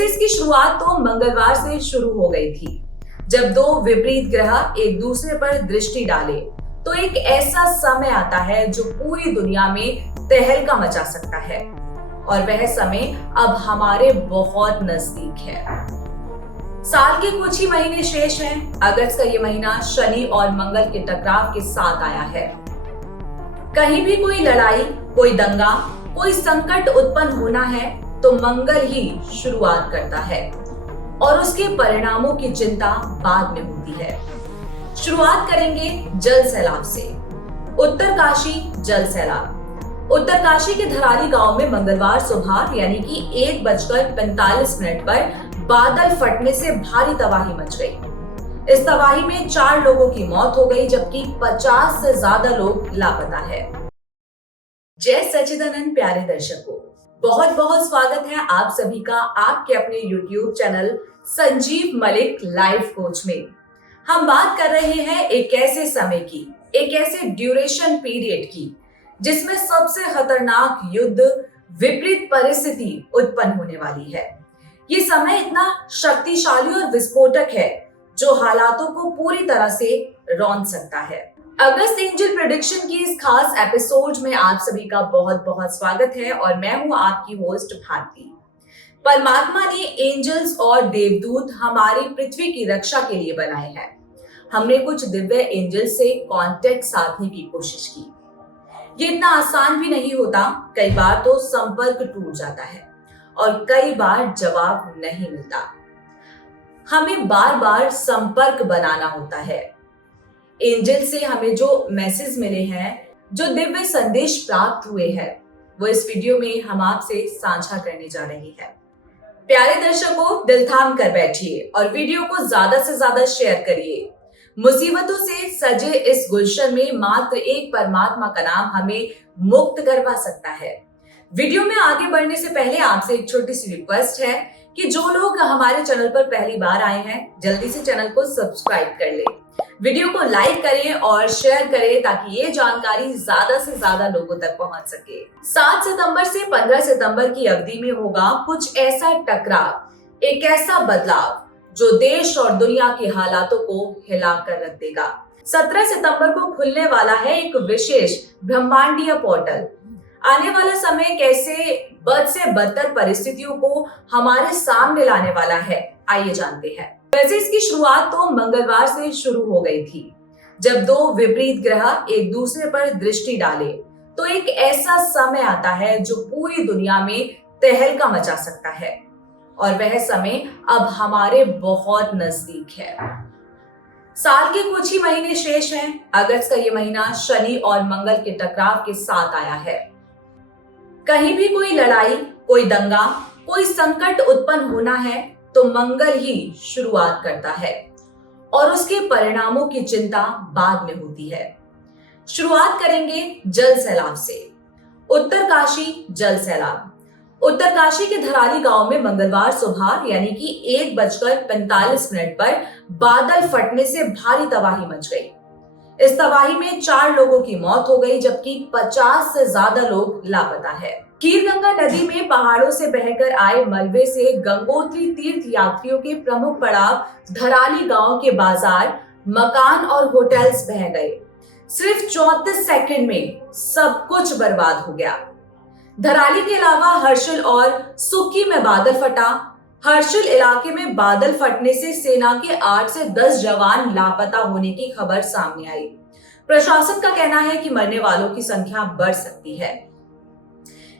वैसे इसकी शुरुआत तो मंगलवार से शुरू हो गई थी, जब दो विपरीत ग्रह एक दूसरे पर दृष्टि डाले तो एक ऐसा समय आता है जो पूरी दुनिया में तहलका मचा सकता है। और वह समय अब हमारे बहुत नजदीक है। साल के कुछ ही महीने शेष हैं। अगस्त का ये महीना शनि और मंगल के टकराव के साथ आया है। कहीं भी कोई लड़ाई, कोई दंगा, कोई संकट उत्पन्न होना है तो मंगल ही शुरुआत करता है और उसके परिणामों की चिंता बाद में होती है। शुरुआत करेंगे जल सैलाब से। उत्तरकाशी जल सैलाब। उत्तरकाशी के धराली गांव में मंगलवार सुबह यानी कि 1:45 पर बादल फटने से भारी तबाही मच गई। इस तबाही में 4 लोगों की मौत हो गई, जबकि 50 से ज्यादा लोग लापता है। जय सच्चिदानंद प्यारे दर्शकों, बहुत बहुत स्वागत है आप सभी का आपके अपने YouTube channel Sanjeev Malik life coach में। हम बात कर रहे हैं एक ऐसे समय की, एक ऐसे ड्यूरेशन पीरियड की जिसमें सबसे खतरनाक युद्ध, विपरीत परिस्थिति उत्पन्न होने वाली है। ये समय इतना शक्तिशाली और विस्फोटक है जो हालातों को पूरी तरह से रौंद सकता है। अगस्त एंजल प्रेडिक्शन की इस खास एपिसोड में आप सभी का बहुत बहुत स्वागत है और मैं हूं आपकी होस्ट भारती। परमात्मा ने एंजल्स और देवदूत हमारी पृथ्वी की रक्षा के लिए बनाए हैं। हमने कुछ दिव्य एंजल से कांटेक्ट साधने की कोशिश की। ये इतना आसान भी नहीं होता। कई बार तो संपर्क टूट जाता है और कई बार जवाब नहीं मिलता। हमें बार बार संपर्क बनाना होता है। एंजल से हमें जो मैसेज मिले हैं, जो दिव्य संदेश प्राप्त हुए हैं, वो इस वीडियो में हम आपसे साझा करने जा रहे हैं। प्यारे दर्शकों, दिल थाम कर बैठिए और वीडियो को ज्यादा से ज्यादा शेयर करिए। मुसीबतों से सजे इस गुलशन में मात्र एक परमात्मा का नाम हमें मुक्त करवा सकता है। वीडियो में आगे बढ़ने से पहले आपसे एक छोटी सी रिक्वेस्ट है कि जो लोग हमारे चैनल पर पहली बार आए हैं, जल्दी से चैनल को सब्सक्राइब कर लें, वीडियो को लाइक करें और शेयर करें ताकि ये जानकारी ज्यादा से ज्यादा लोगों तक पहुंच सके। 7 सितंबर से 15 सितंबर की अवधि में होगा कुछ ऐसा टकराव, एक ऐसा बदलाव जो देश और दुनिया के हालातों को हिला कर रख देगा। 17 सितंबर को खुलने वाला है एक विशेष ब्रह्मांडीय पोर्टल। आने वाला समय कैसे बद से बदतर परिस्थितियों को हमारे सामने लाने वाला है, आइए जानते हैं। वैसे इसकी शुरुआत तो मंगलवार से शुरू हो गई थी, जब दो विपरीत ग्रह एक दूसरे पर दृष्टि डाले तो एक ऐसा समय आता है जो पूरी दुनिया में तहलका मचा सकता है। और वह समय अब हमारे बहुत नजदीक है। साल के कुछ ही महीने शेष हैं। अगस्त का ये महीना शनि और मंगल के टकराव के साथ आया है। कहीं भी कोई लड़ाई, कोई दंगा, कोई संकट उत्पन्न होना है तो मंगल ही शुरुआत करता है और उसके परिणामों की चिंता बाद में होती है। शुरुआत करेंगे जल सैलाब से। उत्तरकाशी जल सैलाब। उत्तरकाशी के धराली गांव में मंगलवार सुबह यानी कि 1:45 पर बादल फटने से भारी तबाही मच गई। इस तबाही में 4 लोगों की मौत हो गई, जबकि 50 से ज्यादा लोग लापता है। खीरगंगा नदी में पहाड़ों से बहकर आए मलबे से गंगोत्री तीर्थ यात्रियों के प्रमुख पड़ाव धराली गांव के बाजार, मकान और होटल्स बह गए। सिर्फ 34 सेकंड में सब कुछ बर्बाद हो गया। धराली के अलावा हर्षिल और सुक्की में बादल फटा। हर्षिल इलाके में बादल फटने से सेना के 8 से 10 जवान लापता होने की खबर सामने आई। प्रशासन का कहना है कि मरने वालों की संख्या बढ़ सकती है।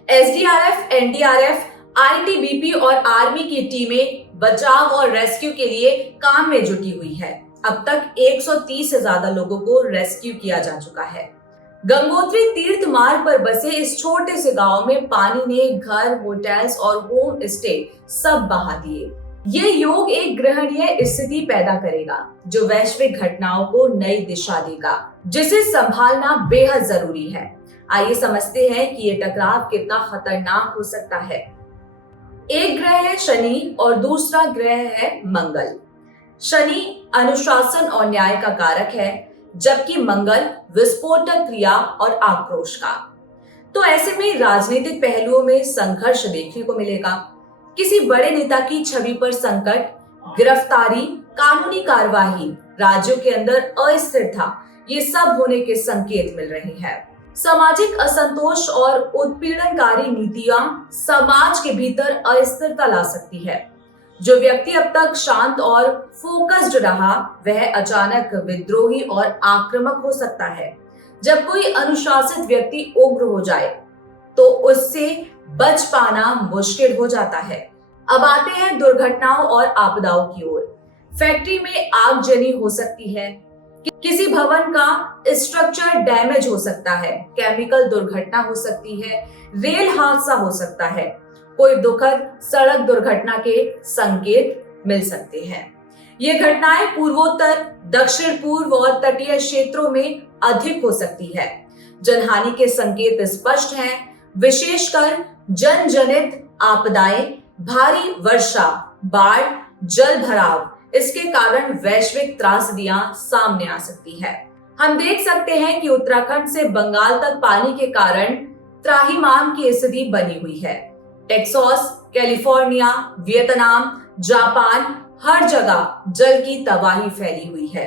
एसडीआरएफ, एनडीआरएफ, आईटीबीपी और आर्मी की टीमें बचाव और रेस्क्यू के लिए काम में जुटी हुई है। अब तक 130 से ज्यादा लोगों को रेस्क्यू किया जा चुका है। गंगोत्री तीर्थ मार्ग पर बसे इस छोटे से गांव में पानी ने घर, होटल्स और होम स्टे सब बहा दिए। ये योग एक ग्रहणीय स्थिति पैदा करेगा जो वैश्विक घटनाओं को नई दिशा देगा, जिसे संभालना बेहद जरूरी है। आइए समझते हैं कि ये टकराव कितना खतरनाक हो सकता है। एक ग्रह है शनि और दूसरा ग्रह है मंगल। शनि अनुशासन और न्याय का कारक है, जबकि मंगल विस्फोटक क्रिया और आक्रोश का। तो ऐसे में राजनीतिक पहलुओं में संघर्ष देखने को मिलेगा। किसी बड़े नेता की छवि पर संकट, गिरफ्तारी, कानूनी कार्यवाही, राज्यों के अंदर अस्थिरता, ये सब होने के संकेत मिल रहे हैं। सामाजिक असंतोष और उत्पीड़नकारी नीतियां समाज के भीतर अस्थिरता ला सकती है। जो व्यक्ति अब तक शांत और फोकस्ड रहा, वह अचानक विद्रोही और आक्रामक हो सकता है। जब कोई अनुशासित व्यक्ति उग्र हो जाए, तो उससे बच पाना मुश्किल हो जाता है। अब आते हैं दुर्घटनाओं और आपदाओं की ओर। फैक्ट्री में आगजनी हो सकती है, किसी भवन का स्ट्रक्चर डैमेज हो सकता है, केमिकल दुर्घटना हो सकती है, रेल हादसा हो सकता है, कोई दुखद सड़क दुर्घटना के संकेत मिल सकते हैं। ये घटनाएं पूर्वोत्तर, दक्षिण पूर्व और तटीय क्षेत्रों में अधिक हो सकती है। जनहानि के संकेत स्पष्ट हैं, विशेषकर जनजनित आपदाएं, भारी वर्षा, बाढ़, जल भराव, इसके कारण वैश्विक त्रासदियां सामने आ सकती है। हम देख सकते हैं कि उत्तराखंड से बंगाल तक पानी के कारण त्राहिमाम की स्थिति बनी हुई है। टेक्सास, कैलिफोर्निया, वियतनाम, जापान, हर जगह जल की तबाही फैली हुई है।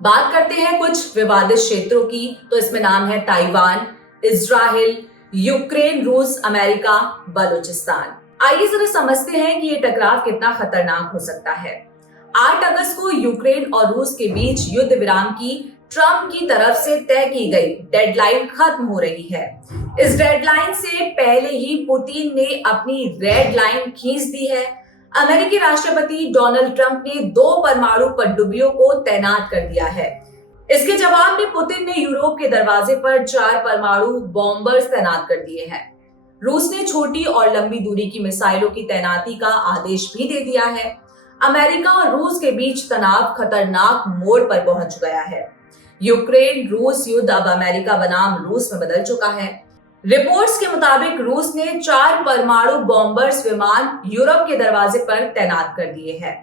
बात करते हैं कुछ विवादित क्षेत्रों की, तो इसमें नाम है ताइवान, इजराइल, यूक्रेन, रूस, अमेरिका, बलूचिस्तान। आइए जरा समझते हैं कि ये टकराव कितना खतरनाक हो सकता है। 8 अगस्त को यूक्रेन और रूस के बीच युद्ध विराम की ट्रंप की तरफ से तय की गई डेडलाइन खत्म हो रही है। इस डेडलाइन से पहले ही पुतिन ने अपनी रेड लाइन खींच दी है। अमेरिकी राष्ट्रपति डोनाल्ड ट्रंप ने 2 परमाणु पनडुब्बियों को तैनात कर दिया है। इसके जवाब में पुतिन ने यूरोप के दरवाजे पर 4 परमाणु बॉम्बर्स तैनात कर दिए हैं। रूस ने छोटी और लंबी दूरी की मिसाइलों की तैनाती का आदेश भी दे दिया है। अमेरिका और रूस के बीच तनाव खतरनाक मोड़ पर पहुंच गया है। यूक्रेन रूस युद्ध अब अमेरिका बनाम रूस में बदल चुका है। रिपोर्ट्स के मुताबिक रूस ने 4 परमाणु बॉम्बर्स विमान यूरोप के दरवाजे पर तैनात कर दिए हैं।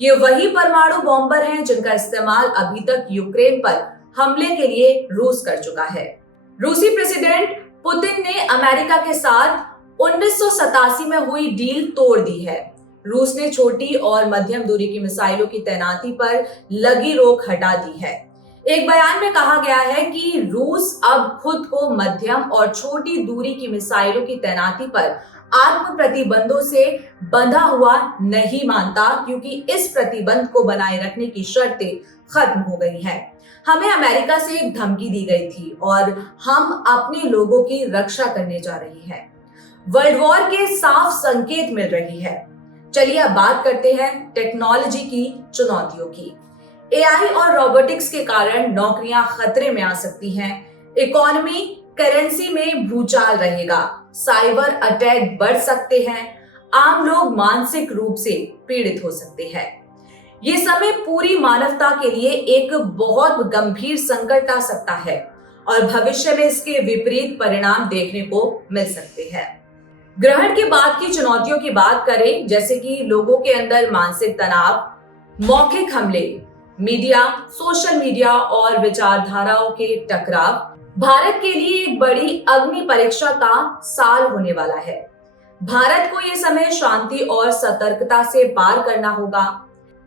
ये वही परमाणु बॉम्बर हैं जिनका इस्तेमाल अभी तक यूक्रेन पर हमले के लिए रूस कर चुका है। रूसी प्रेसिडेंट पुतिन ने अमेरिका के साथ 1987 में हुई डील तोड़ दी है। रूस ने छोटी और मध्यम दूरी की मिसाइलों की तैनाती पर लगी रोक हटा दी है। एक बयान में कहा गया है कि रूस अब खुद को मध्यम और छोटी दूरी की मिसाइलों की तैनाती पर आत्म प्रतिबंधों से बंधा हुआ नहीं मानता, क्योंकि इस प्रतिबंध को बनाए रखने की शर्तें खत्म हो गई हैं। हमें अमेरिका से एक धमकी दी गई थी और हम अपने लोगों की रक्षा करने जा रही है। वर्ल्ड वॉर के साफ संकेत मिल रही है। चलिए अब बात करते हैं टेक्नोलॉजी की चुनौतियों की। एआई और रोबोटिक्स के कारण नौकरियां खतरे में आ सकती हैं। इकोनॉमी, करेंसी में भूचाल रहेगा। साइबर अटैक बढ़ सकते हैं। आम लोग मानसिक रूप से पीड़ित हो सकते हैं। ये समय पूरी मानवता के लिए एक बहुत गंभीर संकट ला सकता है और भविष्य में इसके विपरीत परिणाम देखने को मिल सकते हैं। ग्रहण के बाद की चुनौतियों की बात करें, जैसे कि लोगों के अंदर मानसिक तनाव, मौखिक हमले, मीडिया, सोशल मीडिया और विचारधाराओं के टकराव, भारत के लिए एक बड़ी अग्नि परीक्षा का साल होने वाला है। भारत को यह समय शांति और सतर्कता से पार करना होगा।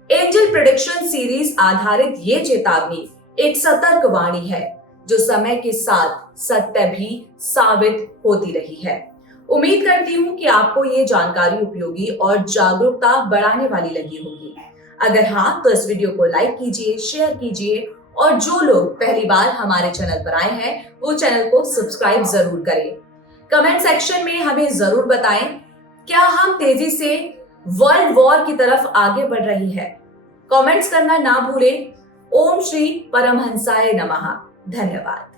एंजल प्रेडिक्शन सीरीज आधारित ये चेतावनी एक सतर्क वाणी है, जो समय के साथ सत्य भी साबित होती रही है। उम्मीद करती हूँ कि आपको ये जानकारी उपयोगी और जागरूकता बढ़ाने वाली लगी होगी। अगर हाँ, तो इस वीडियो को लाइक कीजिए, शेयर कीजिए और जो लोग पहली बार हमारे चैनल पर आए हैं, वो चैनल को सब्सक्राइब जरूर करें। कमेंट सेक्शन में हमें जरूर बताएं, क्या हम तेजी से वर्ल्ड वॉर की तरफ आगे बढ़ रही है। कमेंट्स करना ना भूलें। ओम श्री परमहंसाय नमः। धन्यवाद।